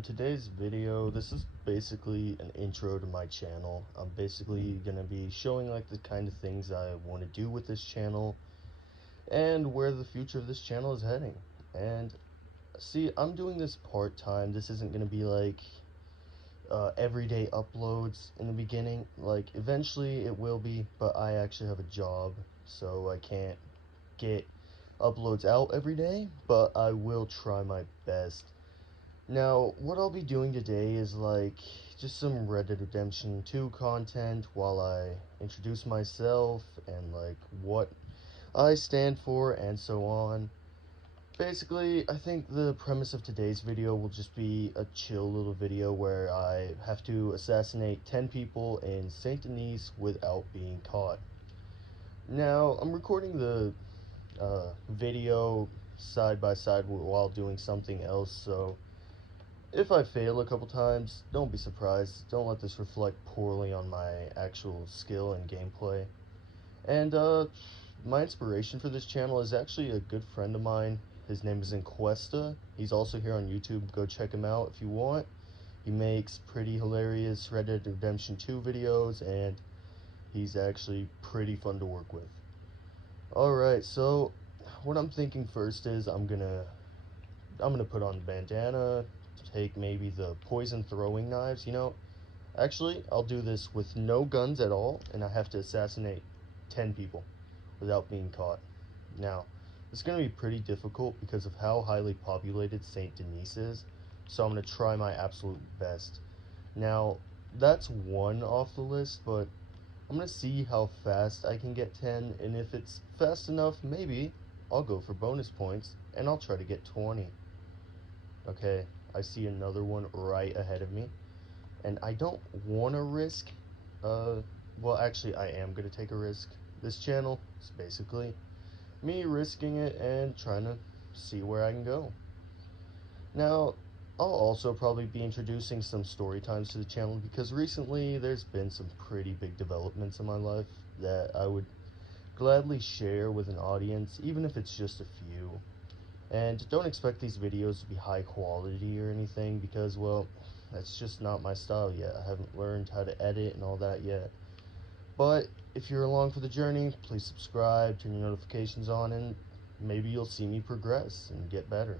In today's video, this is basically an intro to my channel. I'm basically going to be showing like the kind of things I want to do with this channel and where the future of this channel is heading. And see, I'm doing this part-time. This isn't going to be like everyday uploads in the beginning. Like eventually it will be, but I actually have a job, so I can't get uploads out every day, but I will try my best. Now, what I'll be doing today is like just some Red Dead Redemption 2 content while I introduce myself and like what I stand for and so on. Basically, I think the premise of today's video will just be a chill little video where I have to assassinate 10 people in Saint Denis without being caught. Now, I'm recording the video side by side while doing something else, so if I fail a couple times, don't be surprised. Don't let this reflect poorly on my actual skill and gameplay. And my inspiration for this channel is actually a good friend of mine. His name is Inquesta. He's also here on YouTube. Go check him out if you want. He makes pretty hilarious Red Dead Redemption 2 videos, and he's actually pretty fun to work with. Alright, so what I'm thinking first is I'm gonna put on the bandana, take maybe the poison throwing knives, Actually, I'll do this with no guns at all, and I have to assassinate 10 people without being caught. Now, it's going to be pretty difficult because of how highly populated Saint Denis is, so I'm going to try my absolute best. Now, that's one off the list, but I'm going to see how fast I can get 10, and if it's fast enough, maybe I'll go for bonus points, and I'll try to get 20. Okay, I see another one right ahead of me, and I don't want to risk, well actually I am going to take a risk. This channel is basically me risking it and trying to see where I can go. Now, I'll also probably be introducing some story times to the channel because recently there's been some pretty big developments in my life that I would gladly share with an audience, even if it's just a few. And don't expect these videos to be high quality or anything because, well, that's just not my style yet. I haven't learned how to edit and all that yet. But if you're along for the journey, please subscribe, turn your notifications on, and maybe you'll see me progress and get better.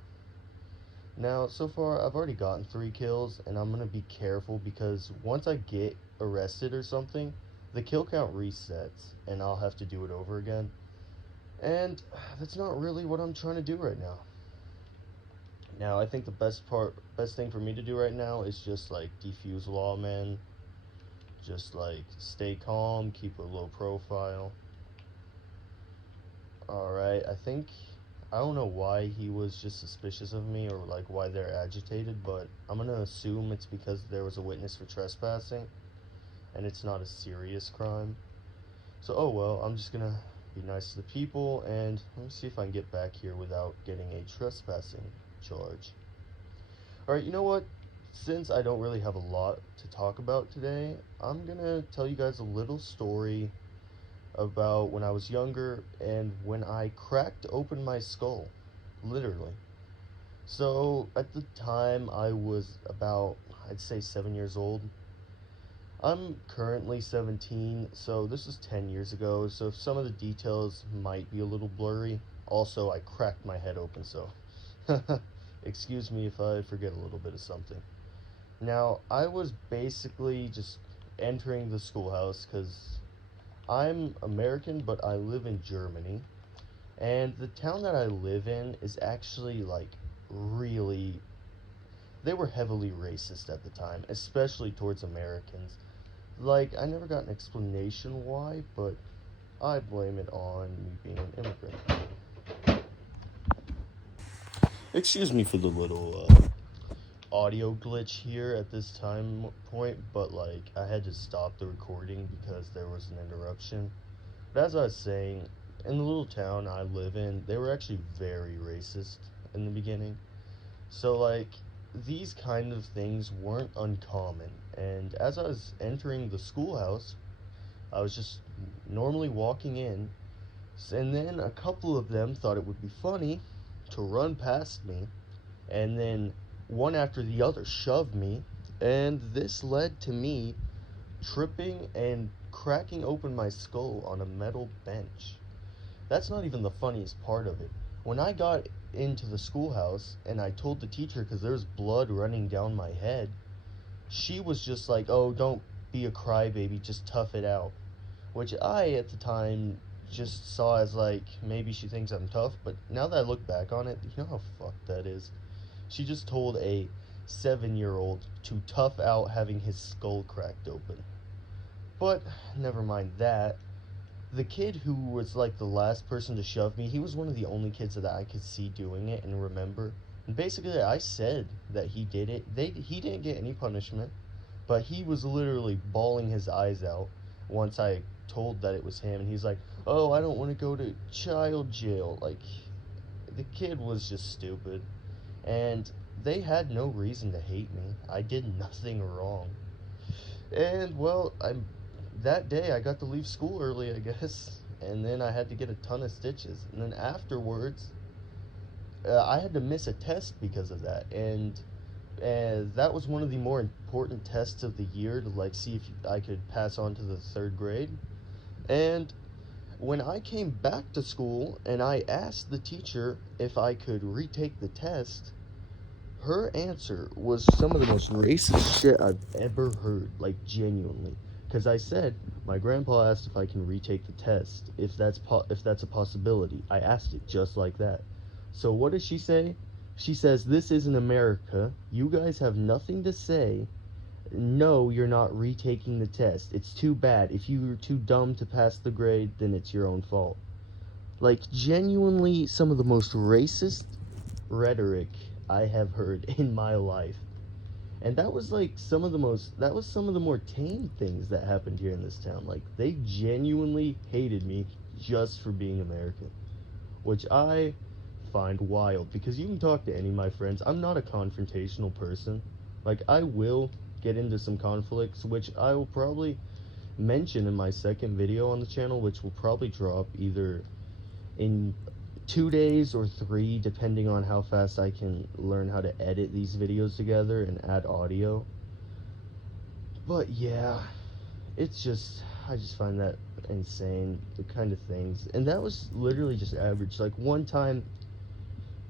Now, so far, I've already gotten 3 kills, and I'm going to be careful because once I get arrested or something, the kill count resets, and I'll have to do it over again. And that's not really what I'm trying to do right now. Now, I think the best thing for me to do right now is just like defuse lawmen, just like stay calm, keep a low profile. Alright, I don't know why he was just suspicious of me or like why they're agitated, but I'm gonna assume it's because there was a witness for trespassing and it's not a serious crime. So, oh well, I'm just gonna be nice to the people, and let me see if I can get back here without getting a trespassing charge. Alright, you know what? Since I don't really have a lot to talk about today, I'm gonna tell you guys a little story about when I was younger and when I cracked open my skull. Literally. So, at the time, I was about, I'd say 7 years old. I'm currently 17, so this is 10 years ago, so some of the details might be a little blurry. Also, I cracked my head open, so excuse me if I forget a little bit of something. Now, I was basically just entering the schoolhouse because I'm American, but I live in Germany, and the town that I live in is actually like really, they were heavily racist at the time, especially towards Americans. Like, I never got an explanation why, but I blame it on me being an immigrant. Excuse me for the little audio glitch here at this time point, but like, I had to stop the recording because there was an interruption. But as I was saying, in the little town I live in, they were actually very racist in the beginning. So like, these kind of things weren't uncommon, and as I was entering the schoolhouse, I was just normally walking in, and then a couple of them thought it would be funny to run past me and then one after the other shoved me, and this led to me tripping and cracking open my skull on a metal bench. That's not even the funniest part of it. When I got into the schoolhouse and I told the teacher because there's blood running down my head, she was just like, "Oh, don't be a crybaby, just tough it out." Which I, at the time, just saw as like, maybe she thinks I'm tough, but now that I look back on it, you know how fucked that is? She just told a 7-year-old to tough out having his skull cracked open. But, never mind that. The kid who was like the last person to shove me, he was one of the only kids that I could see doing it and remember. And basically, I said that he did it. He didn't get any punishment, but he was literally bawling his eyes out once I told that it was him. And he's like, "Oh, I don't want to go to child jail." Like, the kid was just stupid. And they had no reason to hate me. I did nothing wrong. And well, that day I got to leave school early, I guess, and then I had to get a ton of stitches. And then afterwards, I had to miss a test because of that. And that was one of the more important tests of the year to like see if I could pass on to the third grade. And when I came back to school and I asked the teacher if I could retake the test, her answer was some of the most racist shit I've ever heard, like genuinely. Because I said my grandpa asked if I can retake the test, if that's a possibility. I asked it just like that. So what does she say? She says, "This isn't America. You guys have nothing to say. No, you're not retaking the test. It's too bad. If you were too dumb to pass the grade, then it's your own fault." Like, genuinely, some of the most racist rhetoric I have heard in my life. And that was like that was some of the more tame things that happened here in this town. Like, they genuinely hated me just for being American, which I find wild because you can talk to any of my friends. I'm not a confrontational person. Like, I will get into some conflicts, which I will probably mention in my second video on the channel, which will probably drop either in 2 days or 3, depending on how fast I can learn how to edit these videos together and add audio. But yeah, it's just, I just find that insane, the kind of things. And that was literally just average. Like, one time,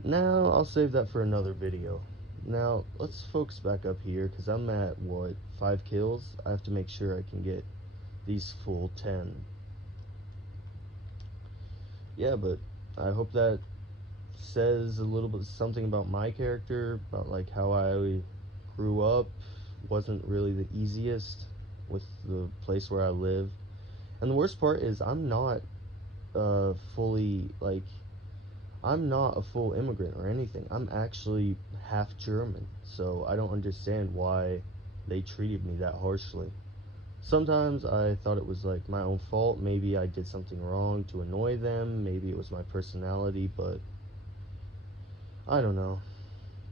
now I'll save that for another video. Now let's focus back up here because I'm at what, 5 kills. I have to make sure I can get these full 10. Yeah, but I hope that says a little bit something about my character, about like how I grew up. Wasn't really the easiest with the place where I live. And the worst part is I'm not fully, like, I'm not a full immigrant or anything. I'm actually half German, so I don't understand why they treated me that harshly. Sometimes I thought it was like my own fault. Maybe I did something wrong to annoy them. Maybe it was my personality, but I don't know.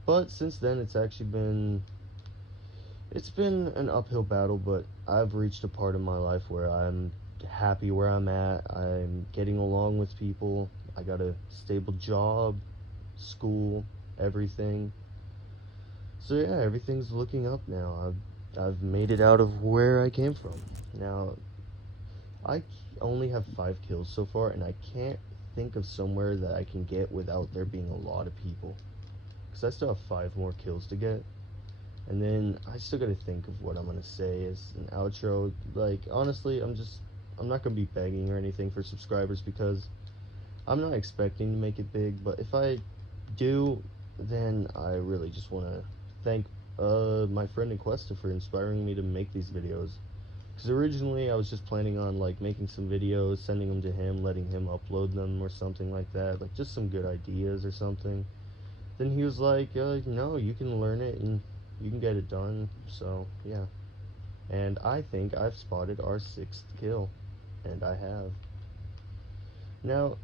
But since then, it's been an uphill battle, but I've reached a part in my life where I'm happy where I'm at. I'm getting along with people. I got a stable job, school, everything. So yeah, everything's looking up now. I've made it out of where I came from. Now, I only have 5 kills so far, and I can't think of somewhere that I can get without there being a lot of people. Because I still have 5 more kills to get. And then I still gotta think of what I'm gonna say as an outro. Like, honestly, I'm not gonna be begging or anything for subscribers because I'm not expecting to make it big. But if I do, then I really just wanna thank my friend Inquesta for inspiring me to make these videos. Because originally I was just planning on like making some videos, sending them to him, letting him upload them or something like that, like just some good ideas or something. Then he was like, no, you can learn it and you can get it done. So yeah, and I think I've spotted our 6th kill, and I have. Now,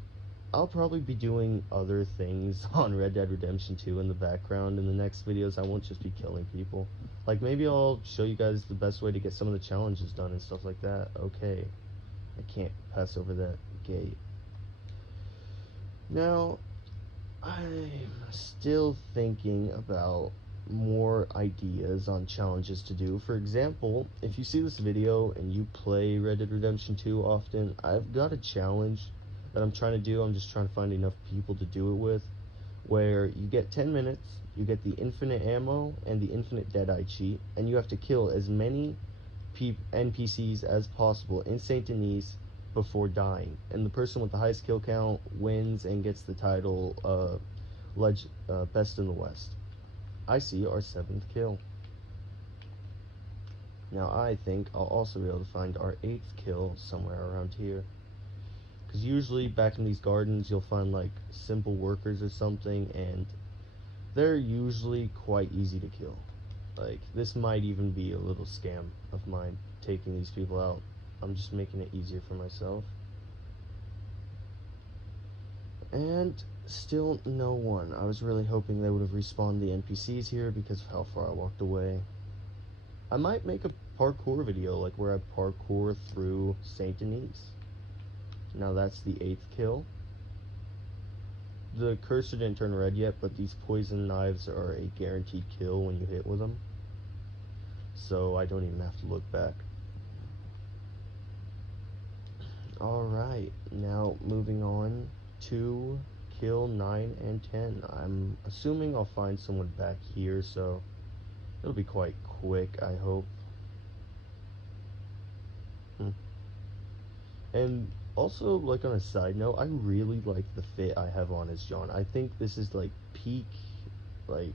I'll probably be doing other things on Red Dead Redemption 2 in the background in the next videos. I won't just be killing people. Like, maybe I'll show you guys the best way to get some of the challenges done and stuff like that. Okay, I can't pass over that gate. Now, I'm still thinking about more ideas on challenges to do. For example, if you see this video and you play Red Dead Redemption 2 often, I've got a challenge that I'm trying to do. I'm just trying to find enough people to do it with, where you get 10 minutes, you get the infinite ammo and the infinite Deadeye cheat, and you have to kill as many NPCs as possible in Saint Denis before dying. And the person with the highest kill count wins and gets the title Best in the West. I see our 7th kill. Now I think I'll also be able to find our 8th kill somewhere around here. Because usually back in these gardens you'll find like simple workers or something, and they're usually quite easy to kill. Like, this might even be a little scam of mine, taking these people out. I'm just making it easier for myself. And still no one. I was really hoping they would have respawned the NPCs here because of how far I walked away. I might make a parkour video, like where I parkour through Saint Denis. Now that's the 8th kill. The cursor didn't turn red yet, but these poison knives are a guaranteed kill when you hit with them. So I don't even have to look back. Alright, now moving on to kill 9 and 10. I'm assuming I'll find someone back here, so it'll be quite quick, I hope. And also, like, on a side note, I really like the fit I have on as John. I think this is like peak, like,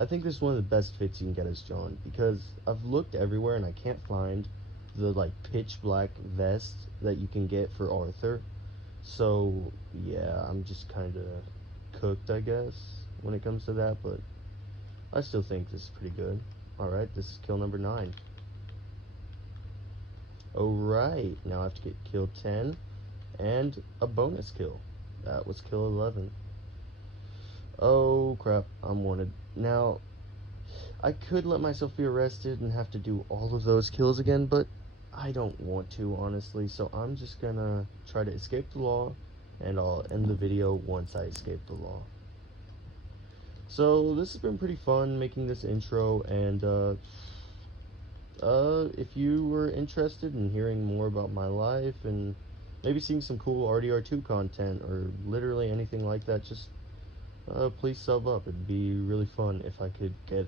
I think this is one of the best fits you can get as John, because I've looked everywhere and I can't find the like pitch black vest that you can get for Arthur. So yeah, I'm just kind of cooked, I guess, when it comes to that, but I still think this is pretty good. Alright, this is kill number 9. Alright, now I have to get kill 10 and a bonus kill. That was kill 11. Oh crap, I'm wanted. Now, I could let myself be arrested and have to do all of those kills again, but I don't want to, honestly, so I'm just gonna try to escape the law, and I'll end the video once I escape the law. So this has been pretty fun making this intro, and if you were interested in hearing more about my life and maybe seeing some cool RDR2 content or literally anything like that, just please sub up. It'd be really fun if I could get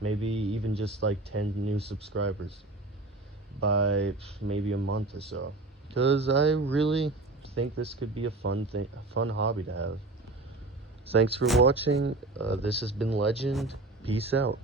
maybe even just like 10 new subscribers by maybe a month or so, because I really think this could be a fun hobby to have. Thanks for watching. This has been Legend. Peace out.